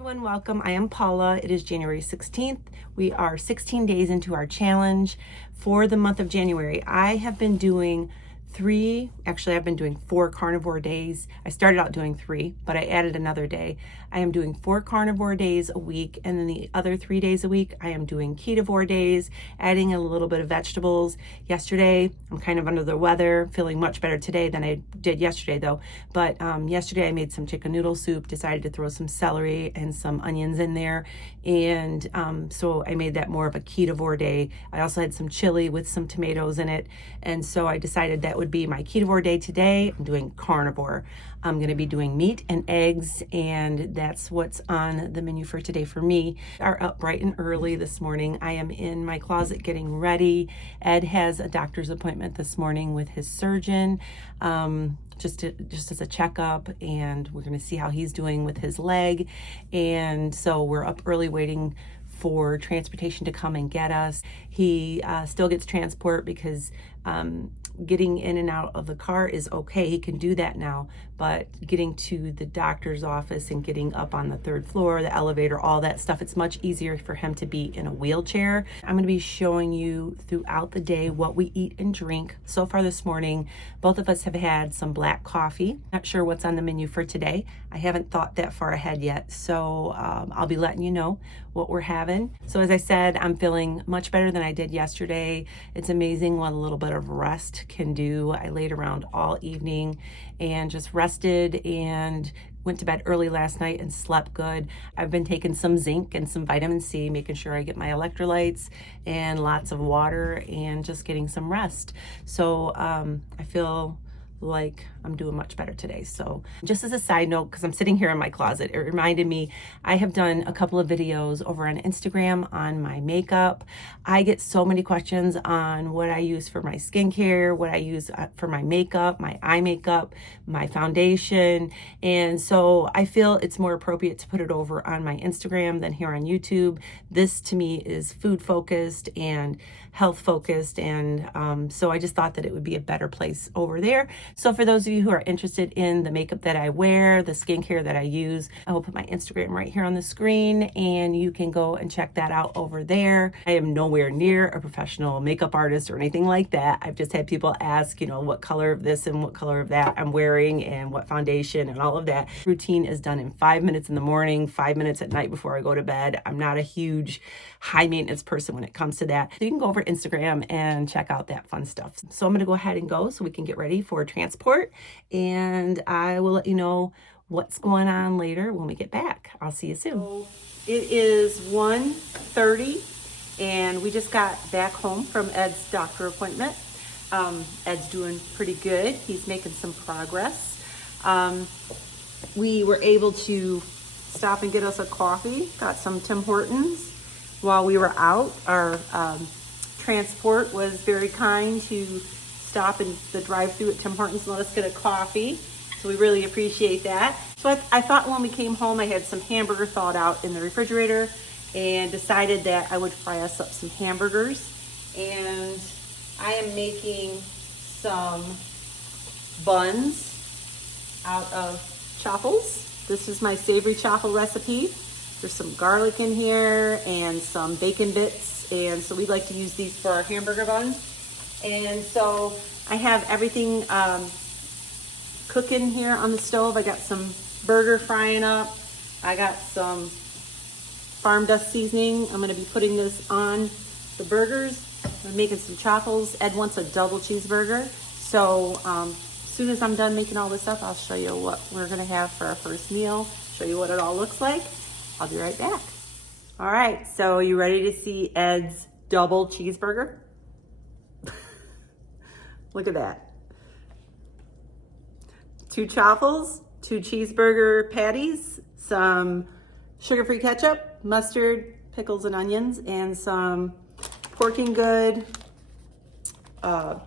Everyone, welcome. I am Paula. It is January 16th. We are 16 days into our challenge for the month of January. I have been doing I've been doing 4 carnivore days. I started out doing 3, but I added another day. I am doing 4 carnivore days a week, and then the other 3 days a week, I am doing ketovore days, adding a little bit of vegetables. Yesterday, I'm kind of under the weather, feeling much better today than I did yesterday though. But yesterday I made some chicken noodle soup, decided to throw some celery and some onions in there. And so I made that more of a ketovore day. I also had some chili with some tomatoes in it. And so I decided that would be my ketovore day today. I'm doing carnivore. I'm going to be doing meat and eggs, and that's what's on the menu for today for me. We are up bright and early this morning. I am in my closet getting ready. Ed has a doctor's appointment this morning with his surgeon, just as a checkup, and we're going to see how he's doing with his leg. And so we're up early waiting for transportation to come and get us. He still gets transport because getting in and out of the car is okay. He can do that now, but getting to the doctor's office and getting up on the 3rd floor, the elevator, all that stuff, it's much easier for him to be in a wheelchair. I'm going to be showing you throughout the day what we eat and drink. So far this morning, both of us have had some black coffee. Not sure what's on the menu for today. I haven't thought that far ahead yet, so I'll be letting you know what we're having. So as I said, I'm feeling much better than I did yesterday. It's amazing what a little bit of rest can do. I laid around all evening and just rested and went to bed early last night and slept good. I've been taking some zinc and some vitamin C, making sure I get my electrolytes and lots of water and just getting some rest. So I feel like I'm doing much better today. So just as a side note, because I'm sitting here in my closet, it reminded me, I have done a couple of videos over on Instagram on my makeup. I get so many questions on what I use for my skincare, what I use for my makeup, my eye makeup, my foundation. And so I feel it's more appropriate to put it over on my Instagram than here on YouTube. This to me is food focused and health focused. And so I just thought that it would be a better place over there. So for those of you who are interested in the makeup that I wear, the skincare that I use, I will put my Instagram right here on the screen and you can go and check that out over there. I am nowhere near a professional makeup artist or anything like that. I've just had people ask, what color of this and what color of that I'm wearing and what foundation and all of that. Routine is done in 5 minutes in the morning, 5 minutes at night before I go to bed. I'm not a huge high maintenance person when it comes to that. So you can go over Instagram and check out that fun stuff. So I'm going to go ahead and go so we can get ready for transport, and I will let you know what's going on later when we get back. I'll see you soon. So it is 1:30 and we just got back home from Ed's doctor appointment. Ed's doing pretty good. He's making some progress. We were able to stop and get us a coffee, got some Tim Hortons while we were out. Our transport was very kind to stop in the drive-thru at Tim Hortons and let us get a coffee. So we really appreciate that. So I thought when we came home, I had some hamburger thawed out in the refrigerator and decided that I would fry us up some hamburgers. And I am making some buns out of chaffles. This is my savory chaffle recipe. There's some garlic in here and some bacon bits. And so we'd like to use these for our hamburger buns. And so I have everything cooking here on the stove. I got some burger frying up. I got some farm dust seasoning. I'm going to be putting this on the burgers. I'm making some chaffles. Ed wants a double cheeseburger. So as soon as I'm done making all this up, I'll show you what we're going to have for our first meal, show you what it all looks like. I'll be right back. All right, so you ready to see Ed's double cheeseburger? Look at that. 2 chaffles, 2 cheeseburger patties, some sugar-free ketchup, mustard, pickles and onions, and some Porking Good onion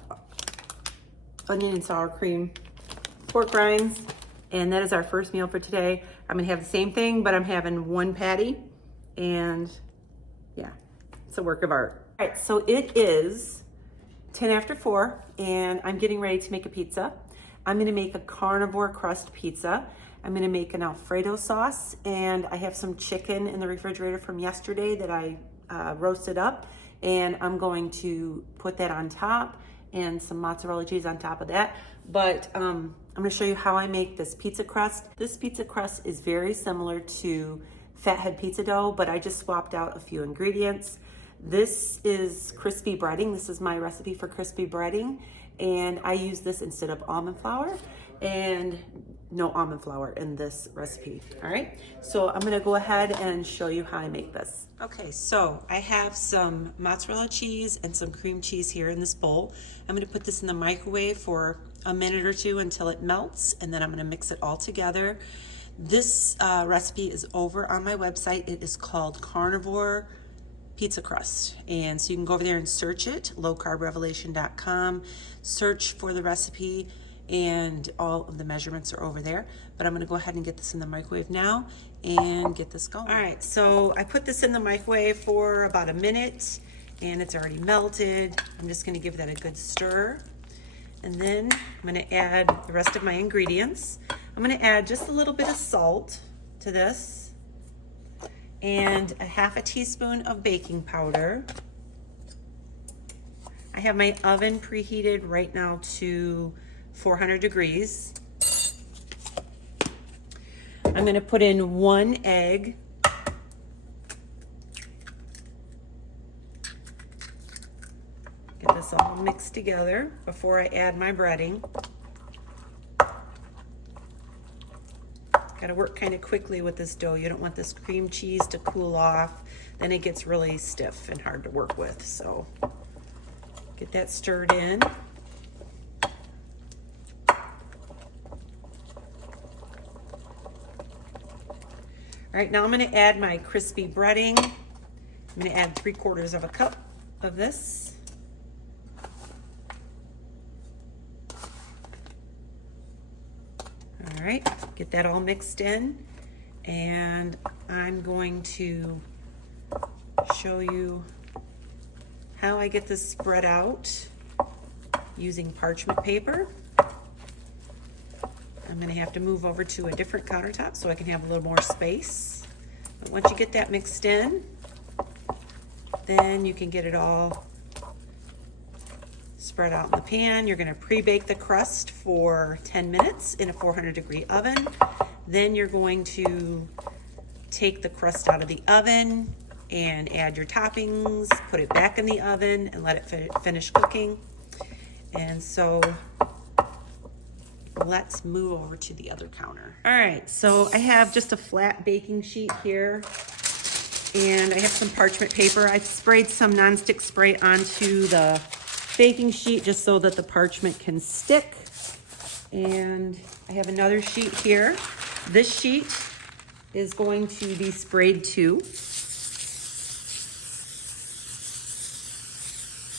and sour cream pork rinds. And that is our first meal for today. I'm gonna have the same thing, but I'm having 1 patty, and yeah, it's a work of art. All right, so it is 10 after 4, and I'm getting ready to make a pizza. I'm gonna make a carnivore crust pizza. I'm gonna make an Alfredo sauce, and I have some chicken in the refrigerator from yesterday that I roasted up, and I'm going to put that on top and some mozzarella cheese on top of that. But I'm gonna show you how I make this pizza crust. This pizza crust is very similar to fathead pizza dough, but I just swapped out a few ingredients. This is crispy breading. This is my recipe for crispy breading, and I use this instead of almond flour, and no almond flour in this recipe. All right, so I'm gonna go ahead and show you how I make this. Okay, so I have some mozzarella cheese and some cream cheese here in this bowl. I'm gonna put this in the microwave for a minute or two until it melts, and then I'm gonna mix it all together. This recipe is over on my website. It is called Carnivore pizza crust, and so you can go over there and search it, lowcarbrevelation.com, search for the recipe, and all of the measurements are over there. But I'm gonna go ahead and get this in the microwave now and get this going. All right, so I put this in the microwave for about a minute, and it's already melted. I'm just gonna give that a good stir, and then I'm gonna add the rest of my ingredients. I'm gonna add just a little bit of salt to this, and a half a teaspoon of baking powder. I have my oven preheated right now to 400 degrees. I'm gonna put in 1 egg. Get this all mixed together before I add my breading. Got to work kind of quickly with this dough. You don't want this cream cheese to cool off. Then it gets really stiff and hard to work with. So get that stirred in. All right, now I'm going to add my crispy breading. I'm going to add 3/4 of a cup of this. All right, get that all mixed in, and I'm going to show you how I get this spread out using parchment paper. I'm gonna have to move over to a different countertop so I can have a little more space. But once you get that mixed in, then you can get it all spread out in the pan. You're gonna pre-bake the crust for 10 minutes in a 400-degree oven. Then you're going to take the crust out of the oven and add your toppings, put it back in the oven and let it finish cooking. And so let's move over to the other counter. All right, so I have just a flat baking sheet here, and I have some parchment paper. I've sprayed some nonstick spray onto the baking sheet just so that the parchment can stick. And I have another sheet here. This sheet is going to be sprayed too.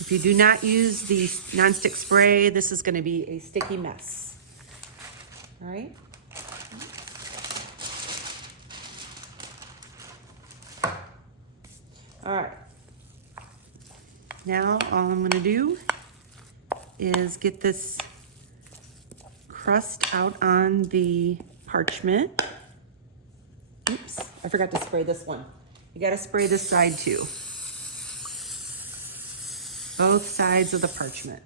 If you do not use the nonstick spray, this is going to be a sticky mess. All right. All right. Now all I'm going to do is get this crust out on the parchment. Oops, I forgot to spray this one. You got to spray this side too. Both sides of the parchment.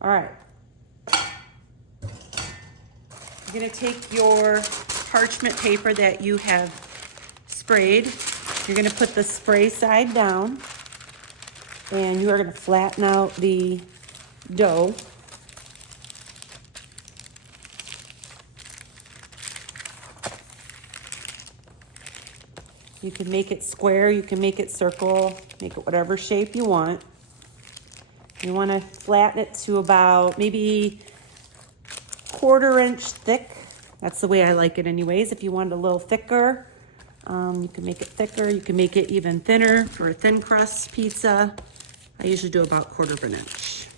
All right. You're going to take your parchment paper that you have sprayed. You're going to put the spray side down, and you are going to flatten out the dough. You can make it square, you can make it circle, make it whatever shape you want. You want to flatten it to about maybe 1/4 inch thick. That's the way I like it anyways. If you want it a little thicker, you can make it thicker. You can make it even thinner for a thin crust pizza. I usually do about 1/4 inch.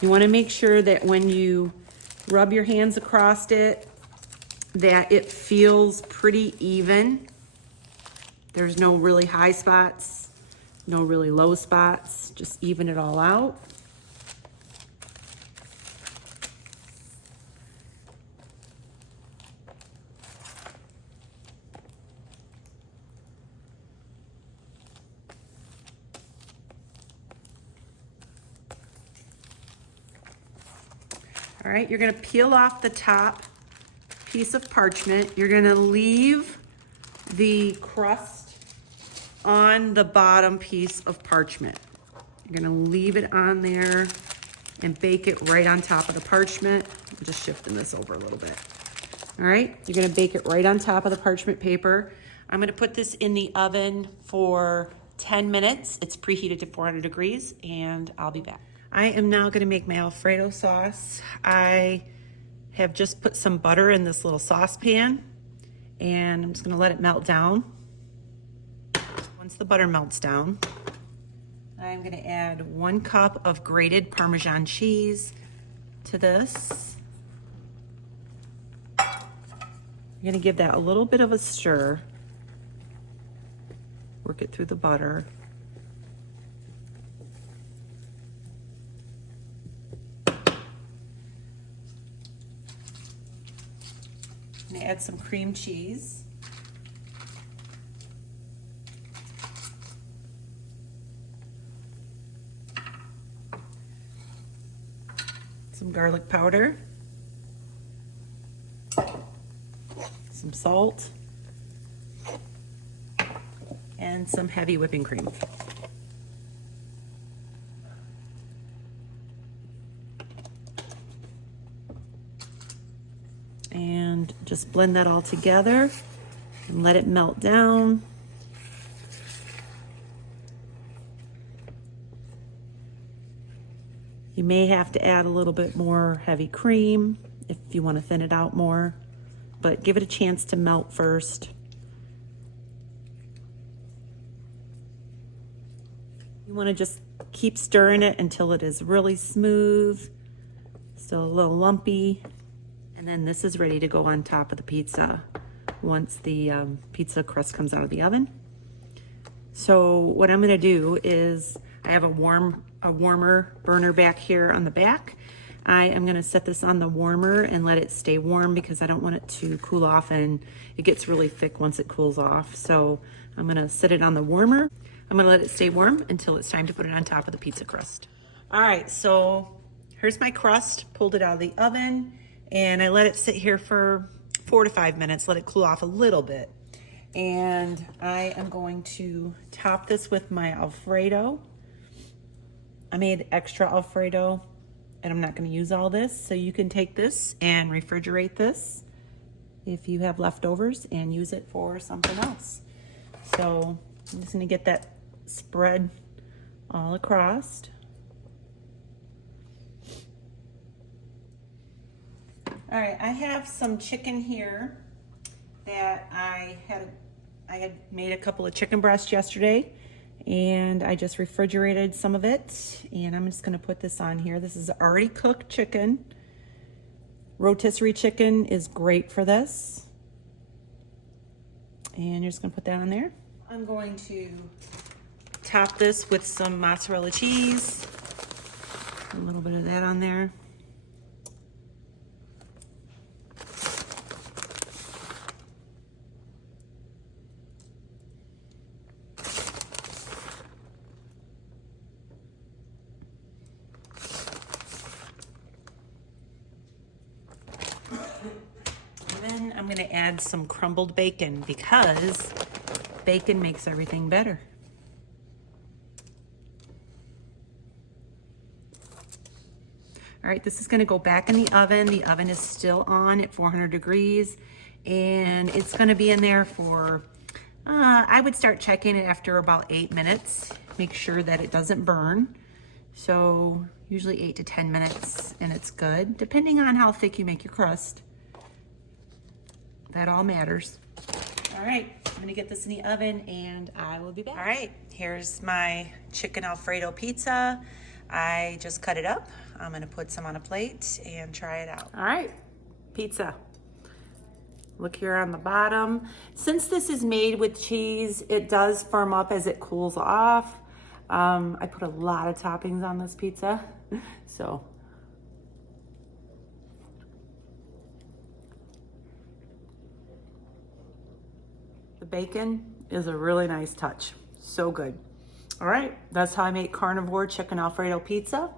You want to make sure that when you rub your hands across it, that it feels pretty even. There's no really high spots, No really low spots, just even it all out. All right, you're gonna peel off the top piece of parchment. You're gonna leave the crust on the bottom piece of parchment. You're gonna leave it on there and bake it right on top of the parchment. I'm just shifting this over a little bit. All right, you're gonna bake it right on top of the parchment paper. I'm gonna put this in the oven for 10 minutes. It's preheated to 400 degrees, and I'll be back. I am now gonna make my Alfredo sauce. I have just put some butter in this little saucepan, and I'm just gonna let it melt down. Once the butter melts down, I'm gonna add 1 cup of grated Parmesan cheese to this. I'm gonna give that a little bit of a stir. Work it through the butter. I'm gonna add some cream cheese. Some garlic powder. Some salt. And some heavy whipping cream. And just blend that all together and let it melt down. You may have to add a little bit more heavy cream if you want to thin it out more, but give it a chance to melt first. You want to just keep stirring it until it is really smooth, still a little lumpy. And then this is ready to go on top of the pizza once the pizza crust comes out of the oven. So what I'm gonna do is, I have a warmer burner back here on the back. I am gonna set this on the warmer and let it stay warm because I don't want it to cool off, and it gets really thick once it cools off. So I'm gonna set it on the warmer. I'm gonna let it stay warm until it's time to put it on top of the pizza crust. All right, so here's my crust, pulled it out of the oven, and I let it sit here for 4 to 5 minutes, let it cool off a little bit. And I am going to top this with my Alfredo. I made extra Alfredo, and I'm not gonna use all this, so you can take this and refrigerate this if you have leftovers and use it for something else. So I'm just gonna get that spread all across. All right, I have some chicken here that I had made a couple of chicken breasts yesterday, and I just refrigerated some of it, and I'm just gonna put this on here. This is already cooked chicken. Rotisserie chicken is great for this. And you're just gonna put that on there. I'm going to top this with some mozzarella cheese. A little bit of that on there. And then I'm gonna add some crumbled bacon because bacon makes everything better. All right, this is gonna go back in the oven. The oven is still on at 400 degrees, and it's gonna be in there for, I would start checking it after about 8 minutes. Make sure that it doesn't burn. So usually 8 to 10 minutes, and it's good, depending on how thick you make your crust. That all matters. All right, I'm gonna get this in the oven and I will be back. All right, here's my chicken Alfredo pizza. I just cut it up. I'm gonna put some on a plate and try it out. All right, pizza. Look here on the bottom. Since this is made with cheese, it does firm up as it cools off. I put a lot of toppings on this pizza, so. The bacon is a really nice touch. So good. All right, that's how I make carnivore chicken Alfredo pizza.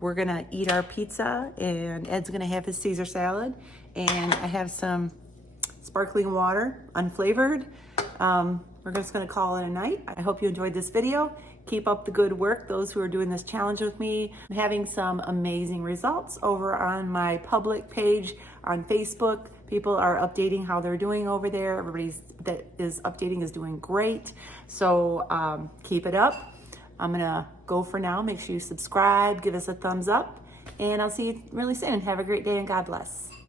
We're gonna eat our pizza and Ed's gonna have his Caesar salad. And I have some sparkling water, unflavored. We're just gonna call it a night. I hope you enjoyed this video. Keep up the good work, those who are doing this challenge with me. I'm having some amazing results over on my public page on Facebook. People are updating how they're doing over there. Everybody that is updating is doing great. So keep it up. I'm gonna go for now. Make sure you subscribe, give us a thumbs up, and I'll see you really soon. Have a great day and God bless.